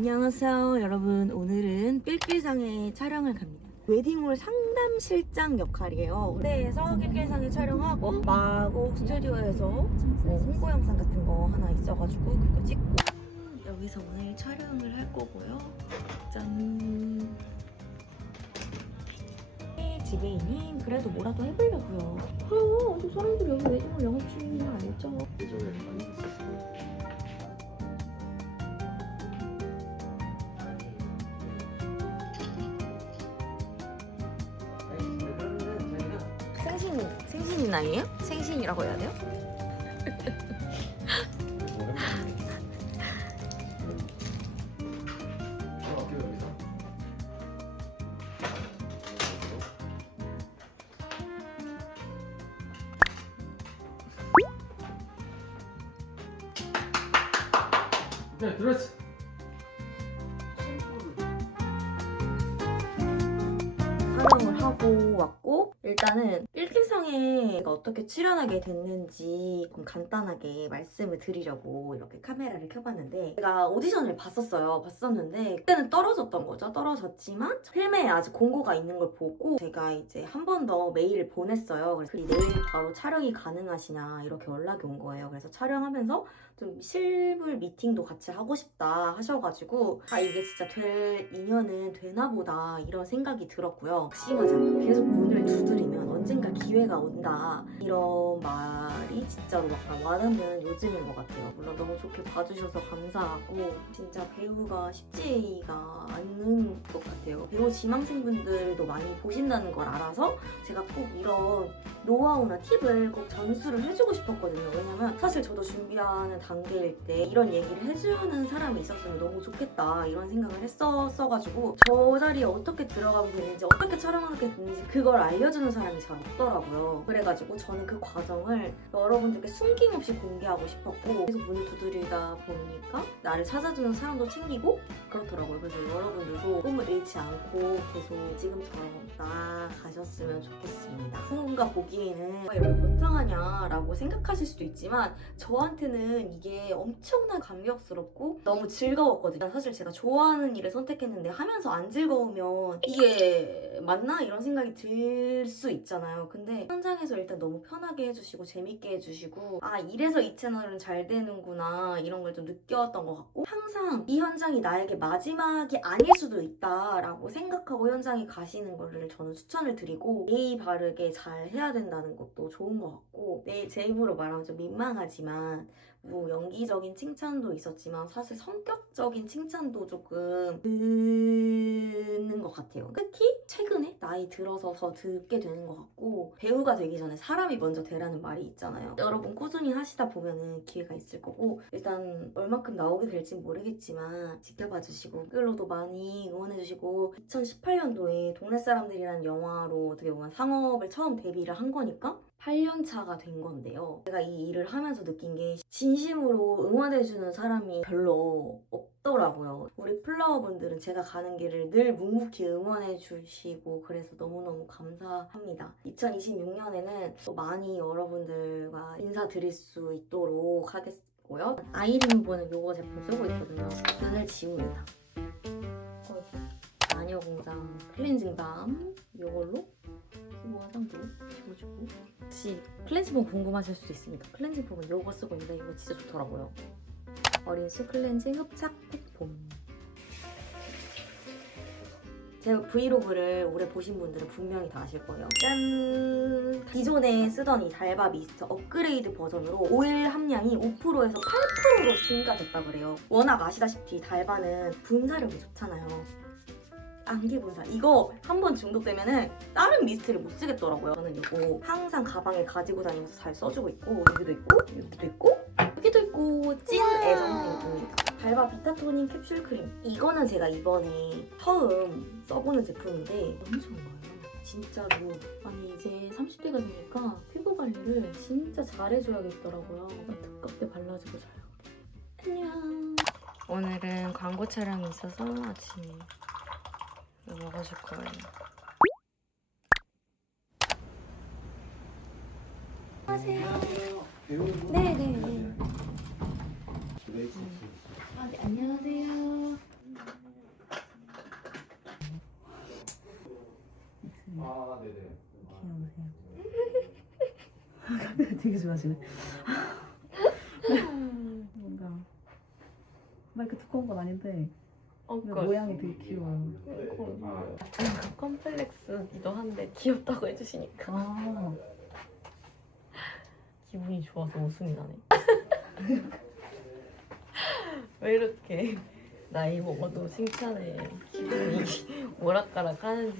안녕하세요 여러분. 오늘은 삘삘상에 촬영을 갑니다. 웨딩홀 상담실장 역할이에요. 그래서 삘삘상에 촬영하고 마곡 스튜디오에서 뭐 홍보 영상 같은 거 하나 있어가지고 그거 찍고 여기서 오늘 촬영을 할 거고요. 짠. 지배인님 그래도 뭐라도 해보려고요. 그래요 아주 사람들이 여기 웨딩홀 영업 중인 거 알죠? 생신 나이에요? 생신이라고 해야 돼요? 네, 들었지. 촬영을 하고 왔고 일단은 일 제가 어떻게 출연하게 됐는지 좀 간단하게 말씀을 드리려고 이렇게 카메라를 켜봤는데 제가 오디션을 봤었어요. 봤었는데 그때는 떨어졌던 거죠. 떨어졌지만 필메에 아직 공고가 있는 걸 보고 제가 이제 한 번 더 메일을 보냈어요. 그래서 내일 바로 촬영이 가능하시냐 이렇게 연락이 온 거예요. 그래서 촬영하면서 좀 실물 미팅도 같이 하고 싶다 하셔가지고 아 이게 진짜 될 인연은 되나 보다 이런 생각이 들었고요. 심하지 않고 계속 문을 두드리면 기회가 온다. 이런 말 이 진짜로 약간 와닿는 요즘인 것 같아요 물론 너무 좋게 봐주셔서 감사하고 진짜 배우가 쉽지가 않는 것 같아요 배우 지망생분들도 많이 보신다는 걸 알아서 제가 꼭 이런 노하우나 팁을 꼭 전수를 해주고 싶었거든요. 왜냐면 사실 저도 준비하는 단계일 때 이런 얘기를 해주는 사람이 있었으면 너무 좋겠다 이런 생각을 했었어가지고 저 자리에 어떻게 들어가면 되는지 어떻게 촬영하게 되는지 그걸 알려주는 사람이 잘 없더라고요. 그래가지고 저는 그 과정을 여러분들께 숨김없이 공개하고 싶었고 계속 문을 두드리다 보니까 나를 찾아주는 사람도 챙기고 그렇더라고요. 그래서 여러분들도 꿈을 잃지 않고 계속 지금처럼 나가셨으면 좋겠습니다. 누군가 보기에는 왜 이렇게 거창하냐라고 생각하실 수도 있지만 저한테는 이게 엄청난 감격스럽고 너무 즐거웠거든요. 사실 제가 좋아하는 일을 선택했는데 하면서 안 즐거우면 이게 맞나? 이런 생각이 들 수 있잖아요. 근데 현장에서 일단 너무 편하게 해주시고 재밌게 해주시고 아 이래서 이 채널은 잘 되는구나 이런 걸 좀 느꼈던 것 같고 항상 이 현장이 나에게 마지막이 아닐 수도 있다라고 생각하고 현장에 가시는 거를 저는 추천을 드리고 예의 바르게 잘 해야 된다는 것도 좋은 것 같고 내 제 입으로 말하면 좀 민망하지만 뭐 연기적인 칭찬도 있었지만 사실 성격적인 칭찬도 조금 듣는 것 같아요. 특히 최근에 나이 들어서 더 듣게 되는 것 같고 배우가 되기 전에 사람이 먼저 되라는 말이 있잖아요. 여러분 꾸준히 하시다 보면은 기회가 있을 거고 일단 얼마큼 나오게 될지 모르겠지만 지켜봐 주시고 댓글로도 많이 응원해 주시고 2018년도에 동네 사람들이라는 영화로 어떻게 보면 상업을 처음 데뷔를 한 거니까 8년 차가 된 건데요. 제가 이 일을 하면서 느낀 게 진심으로 응원해주는 사람이 별로 없더라고요. 우리 플라워분들은 제가 가는 길을 늘 묵묵히 응원해주시고 그래서 너무너무 감사합니다. 2026년에는 또 많이 여러분들과 인사드릴 수 있도록 하겠고요. 아이린 보는 요거 제품 쓰고 있거든요. 눈을 지웁니다. 마녀공장 클렌징 밤 요걸로 피부 화장도 지워주고 혹시 클렌징 폼 궁금하실 수도 있습니다. 클렌징 폼은 요거 쓰고 있는데 이거 진짜 좋더라고요. 어린 수 클렌징 흡착 팩폼 제가 브이로그를 오래 보신 분들은 분명히 다 아실 거예요. 짠! 기존에 쓰던 이 달바 미스트 업그레이드 버전으로 오일 함량이 5%에서 8%로 증가됐다 그래요. 워낙 아시다시피 달바는 분사력이 좋잖아요. 안개 분사 이거 한 번 중독되면은 다른 미스트를 못 쓰겠더라고요. 저는 이거 항상 가방에 가지고 다니면서 잘 써주고 있고 여기도 있고 여기도 있고 여기도 있고 찐 애정템입니다. 달바 비타토닌 캡슐 크림 이거는 제가 이번에 처음 써보는 제품인데 너무 좋은 거예요. 진짜로 아니 이제 30대가 되니까 피부 관리를 진짜 잘해줘야겠더라고요. 두껍게 발라주고 자요. 안녕. 오늘은 광고 촬영이 있어서 아침에 먹어줄 거예요. 안녕하세요. 네, 네, 네. 아, 네, 안녕하세요. 아, 네, 네. 귀여우세요. 되게 좋아하시네. 뭔가 마이크 두꺼운 건 아닌데 어, 근데 모양이 되게 귀여워요. 컴플렉스기도 한데 귀엽다고 해주시니까 아, 기분이 좋아서 웃음이 나네. 왜 이렇게 나이 먹어도 칭찬에 기분이 오락가락 하는지.